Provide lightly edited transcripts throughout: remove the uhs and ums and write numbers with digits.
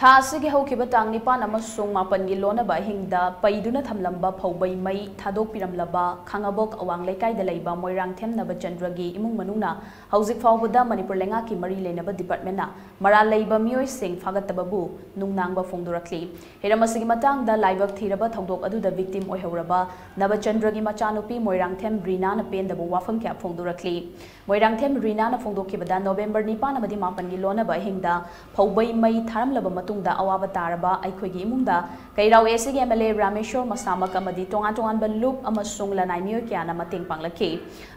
ꯊꯥ ꯑꯁꯤꯒꯤ ꯍꯧꯈꯤꯕ ꯇꯥꯡ 9 ꯑꯃꯁꯨꯡ 10ꯒꯤ ꯂꯣꯟꯅꯕ ꯑꯍꯤꯡꯗ ꯄꯩꯗꯨꯅ ꯊꯝꯂꯝꯕ ꯐꯧꯕꯩ ꯃꯩ ꯊꯥꯗꯣꯛꯄꯤꯔꯝꯂꯕ ꯈꯥꯡꯉꯕꯣꯛ ꯑꯋꯥꯡ ꯂꯩꯀꯥꯏꯗ ꯂꯩꯕ ꯃꯣꯏꯔꯥꯡꯊꯦꯝ ꯅꯕꯆꯟꯗ꯭ꯔꯒꯤ ꯏꯃꯨꯡ ꯃꯅꯨꯡꯅ ꯍꯧꯖꯤꯛ ꯐꯥꯎꯕꯗ ꯃꯅꯤꯄꯨꯔ ꯂꯩꯉꯥꯛꯀꯤ ꯃꯔꯤ ꯂꯩꯅꯕ ꯗꯤꯄꯥꯔꯠꯃꯦꯟꯠꯅ ꯃꯔꯥꯜ ꯂꯩꯕ ꯃꯤꯑꯣꯏꯁꯤꯡ ꯐꯥꯒꯠꯇꯕꯕꯨ ꯅꯨꯡꯅꯥꯡꯕ ꯐꯣꯡꯗꯣꯔꯛꯂꯤ꯫ ꯍꯤꯔꯝ ꯑꯁꯤꯒꯤ ꯃꯇꯥꯡꯗ ꯂꯥꯏꯕꯛ ꯊꯤꯔꯕ ꯊꯧꯗꯣꯛ ꯑꯗꯨꯗ ꯚꯤꯛꯇꯤꯝ ꯑꯣꯏꯍꯧꯔꯕ ꯅꯕꯆꯟꯗ꯭ꯔꯒꯤ ꯃꯆꯥꯅꯨꯄꯤ ꯃꯣꯏꯔꯥꯡꯊꯦꯝ ꯔꯤꯅꯥꯅ ꯄꯦꯟꯗꯕ ꯋꯥꯐꯝ ꯀꯌꯥ ꯐꯣꯡꯗꯣꯔꯛꯂꯤ꯫ ꯃꯣꯏꯔꯥꯡꯊꯦꯝ ꯔꯤꯅꯥꯅ ꯐꯣꯡꯗꯣꯛꯈꯤꯕꯗ ꯅꯣꯚꯦꯝꯕꯔ 9 ꯑꯃꯗꯤ 10ꯒꯤ ꯂꯣꯟꯅꯕ ꯑꯍꯤꯡꯗ ꯐꯧꯕꯩ ꯃꯩ ꯊꯥꯔꯝꯂꯕ ꯃꯇꯨꯡꯗ ꯑꯋꯥꯕ ꯇꯥꯔꯕ ꯑꯩꯈꯣꯏꯒꯤ ꯏꯃꯨꯡꯗ ꯀꯩꯔꯥꯎ ꯑꯦꯁꯤꯒꯤ MLA ꯔꯥꯃꯦꯁꯣꯔ ꯃꯁꯥꯃꯛ ꯑꯃꯗꯤ ꯇꯣꯉꯥꯟ-ꯇꯣꯉꯥꯟꯕ ꯂꯨꯞ ꯑꯃꯁꯨꯡ ꯂꯅꯥꯏ ꯃꯤꯑꯣꯏ ꯀꯌꯥꯅ ꯃꯇꯦꯡ ꯄꯥꯡꯂꯛꯈꯤ꯫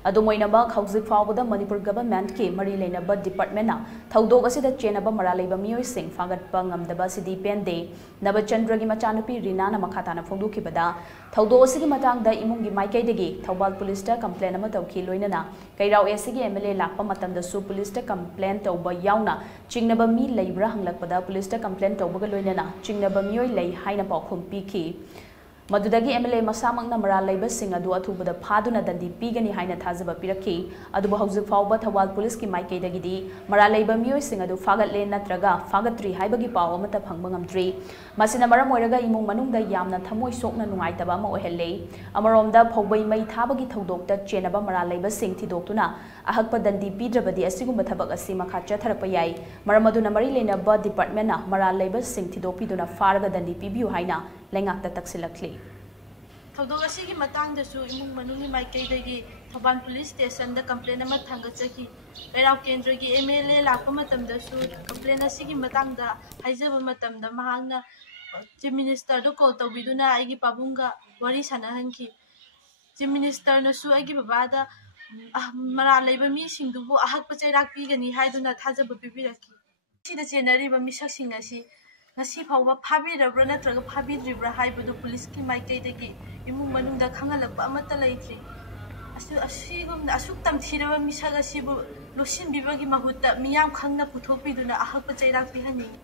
ꯑꯗꯨꯝ ꯑꯣꯏꯅꯃꯛ ꯍꯧꯖꯤꯛ ꯐꯥꯎꯕꯗ ꯃꯅꯤꯄꯨꯔ ꯒꯚꯔꯟꯃꯦꯟꯠꯀꯤ ꯃꯔꯤ ꯂꯩꯅꯕ ꯗꯤꯄꯥꯔꯠꯃꯦꯟꯠꯅ ꯊꯧꯗꯣꯛ ꯑꯁꯤꯗ ꯆꯦꯟꯅꯕ ꯃꯔꯥꯜ ꯂꯩꯕ ꯃꯤꯑꯣꯏꯁꯤꯡ ꯐꯥꯒꯠꯄ ꯉꯝꯗꯕ ꯑꯁꯤꯗꯤ ꯄꯦꯟꯗꯦ꯫ ꯅꯕꯆꯟꯗ꯭ꯔꯒꯤ ꯃꯆꯥꯅꯨꯄꯤ ꯔꯤꯅꯥꯅ ꯃꯈꯥ ꯇꯥꯅ ꯐꯣꯡꯗꯣꯛꯈꯤꯕꯗ ꯊꯧꯗꯣꯛ ꯑꯁꯤꯒꯤ ꯃꯇꯥꯡꯗ ꯏꯃꯨꯡꯒꯤ ꯃꯥꯏꯀꯩꯗꯒꯤ ꯊꯧꯕꯥꯜ ꯄꯨꯂꯤꯁꯇ ꯀꯝꯄ꯭ꯂꯦꯟ ꯑꯃ ꯇꯧꯈꯤ, ꯂꯣꯏꯅꯅ ꯀꯩꯔꯥꯎ ꯑꯦꯁꯤꯒꯤ MLA ꯂꯥꯛꯄ ꯃꯇꯝꯗꯁꯨ ꯄꯨꯂꯤꯁꯇ ꯀꯝꯄ꯭ꯂꯦꯟ ꯇꯧꯕ ꯌꯥꯎꯅ ꯆꯤꯡꯅꯕ ꯃꯤ ꯂꯩꯕ꯭ꯔꯥ ꯍꯪꯂꯛꯄꯗ ꯄꯨꯂꯤꯁꯇ ꯀꯝꯄ꯭ꯂꯦꯟ ꯇꯧꯕꯒ ꯂꯣꯏꯅꯅ ꯆꯤꯡꯅꯕ ꯃꯤꯑꯣꯏ ꯂꯩ ꯍꯥꯏꯅ ꯄꯥꯎꯈꯨꯝ ꯄꯤꯈꯤ꯫ ꯃꯗꯨꯗꯒꯤ MLA ꯃꯁꯥꯃꯛꯅ ꯃꯔꯥꯜ ꯂꯩꯕꯁꯤꯡ ꯑꯗꯨ ꯑꯊꯨꯕꯗ ꯐꯥꯗꯨꯅ ꯗꯟꯗꯤ ꯄꯤꯒꯅꯤ ꯍꯥꯏꯅ ꯊꯥꯖꯕ ꯄꯤꯔꯛꯈꯤ꯫ ꯑꯗꯨꯕꯨ ꯍꯧꯖꯤꯛ ꯐꯥꯎꯕ ꯊꯧꯕꯥꯜ ꯄꯨꯂꯤꯁꯀꯤ ꯃꯥꯏꯀꯩꯗꯒꯤꯗꯤ ꯃꯔꯥꯜ ꯂꯩꯕ ꯃꯤꯑꯣꯏꯁꯤꯡ ꯑꯗꯨ ꯐꯥꯒꯠꯂꯦ ꯅꯠꯇ꯭ꯔꯒ ꯐꯥꯒꯠꯇ꯭ꯔꯤ ꯍꯥꯏꯕꯒꯤ ꯄꯥꯎ ꯑꯃꯠꯇ ꯐꯪꯕ ꯉꯝꯗ꯭ꯔꯤ꯫ ꯃꯁꯤꯅ ꯃꯔꯝ ꯑꯣꯏꯔꯒ ꯏꯃꯨꯡ ꯃꯅꯨꯡꯗ ꯌꯥꯝꯅ ꯊꯃꯣꯏ ꯁꯣꯛꯅ ꯅꯨꯡꯉꯥꯏꯇꯕ ꯑꯃ ꯑꯣꯏꯍꯜꯂꯦ꯫ ꯑꯃꯔꯣꯝꯗ ꯐꯧꯕꯩ ꯃꯩ ꯊꯥꯕꯒꯤ ꯊꯧꯗꯣꯛꯇ ꯆꯦꯟꯅꯕ ꯃꯔꯥꯜ ꯂꯩꯕꯁꯤꯡ ꯊꯤꯗꯣꯛꯇꯨꯅ ꯑꯍꯛꯄ ꯗꯟꯗꯤ ꯄꯤꯗ꯭ꯔꯕꯗꯤ ꯑꯁꯤꯒꯨꯝꯕ ꯊꯕꯛ ꯑꯁꯤ ꯃꯈꯥ ꯆꯠꯊꯔꯛꯄ ꯌꯥꯏ꯫ ꯃꯔꯝ ꯑꯗꯨꯅ ꯃꯔꯤ ꯂꯩꯅꯕ ꯗꯤꯄꯥꯔꯠꯃꯦꯟꯠꯅ ꯃꯔꯥꯜ ꯂꯩꯕꯁꯤꯡ ꯊꯤꯗꯣꯛꯄꯤꯗꯨꯅ ꯐꯥꯔꯒ ꯗꯟꯗꯤ ꯄꯤꯕꯤꯌꯨ ꯍꯥꯏꯅ ꯂꯩꯉꯥꯛꯇ ꯇꯛꯁꯤꯜꯂꯛꯂꯤ꯫ ꯊꯧꯗꯣꯛ ꯑꯁꯤꯒꯤ ꯃꯇꯥꯡꯗꯁꯨ ꯏꯃꯨꯡ ꯃꯅꯨꯡꯒꯤ ꯃꯥꯏꯀꯩꯗꯒꯤ ꯊꯧꯕꯥꯜ ꯄꯨꯂꯤꯁ ꯁ꯭ꯇꯦꯁꯟꯗ ꯀꯝꯄ꯭ꯂꯦꯟ ꯑꯃ ꯊꯥꯡꯒꯠꯆꯈꯤ꯫ ꯀꯩꯔꯥꯎ ꯀꯦꯟꯗ꯭ꯔꯒꯤ MLA ꯂꯥꯛꯄ ꯃꯇꯝꯗꯁꯨ ꯀꯝꯄ꯭ꯂꯦꯟ ꯑꯁꯤꯒꯤ ꯃꯇꯥꯡꯗ ꯍꯥꯏꯖꯕ ꯃꯇꯝꯗ ꯃꯍꯥꯛꯅ ꯆꯤꯐ ꯃꯤꯅꯤꯁꯇꯔꯗ ꯀꯣꯜ ꯇꯧꯕꯤꯗꯨꯅ ꯑꯩꯒꯤ ꯄꯥꯕꯨꯡꯒ ꯋꯥꯔꯤ ꯁꯥꯟꯅꯍꯟꯈꯤ꯫ ꯆꯤꯐ ꯃꯤꯅꯤꯁꯇꯔꯅꯁꯨ ꯑꯩꯒꯤ ꯕꯕꯥꯗ ꯃꯔꯥꯜ ꯂꯩꯕ ꯃꯤꯁꯤꯡꯗꯨꯕꯨ ꯑꯍꯛꯄ ꯆꯩꯔꯥꯛ ꯄꯤꯒꯅꯤ ꯍꯥꯏꯗꯨꯅ ꯊꯥꯖꯕ ꯄꯤꯕꯤꯔꯛꯈꯤ꯫ ꯁꯤꯗ ꯆꯦꯟꯅꯔꯤꯕ ꯃꯤꯁꯛꯁꯤꯡ ꯑꯁꯤ ꯉꯁꯤ ꯐꯥꯎꯕ ꯐꯥꯕꯤꯔꯕ꯭ꯔꯥ ꯅꯠꯇ꯭ꯔꯒ ꯐꯥꯕꯤꯗ꯭ꯔꯤꯕ꯭ꯔꯥ ꯍꯥꯏꯕꯗꯨ ꯄꯨꯂꯤꯁꯀꯤ ꯃꯥꯏꯀꯩꯗꯒꯤ ꯏꯃꯨꯡ ꯃꯅꯨꯡꯗ ꯈꯪꯍꯜꯂꯛꯄ ꯑꯃꯠꯇ ꯂꯩꯇ꯭ꯔꯤ꯫ ꯑꯁꯤꯒꯨꯝꯅ ꯑꯁꯨꯛ ꯇꯝꯊꯤꯔꯕ ꯃꯤꯁꯛ ꯑꯁꯤꯕꯨ ꯂꯣꯠꯁꯤꯟꯕꯤꯕꯒꯤ ꯃꯍꯨꯠꯇ ꯃꯤꯌꯥꯝ ꯈꯪꯅ ꯄꯨꯊꯣꯛꯄꯤꯗꯨꯅ ꯑꯍꯛꯄ ꯆꯩꯔꯥꯛ ꯄꯤꯍꯟꯅꯤꯡꯉꯤ꯫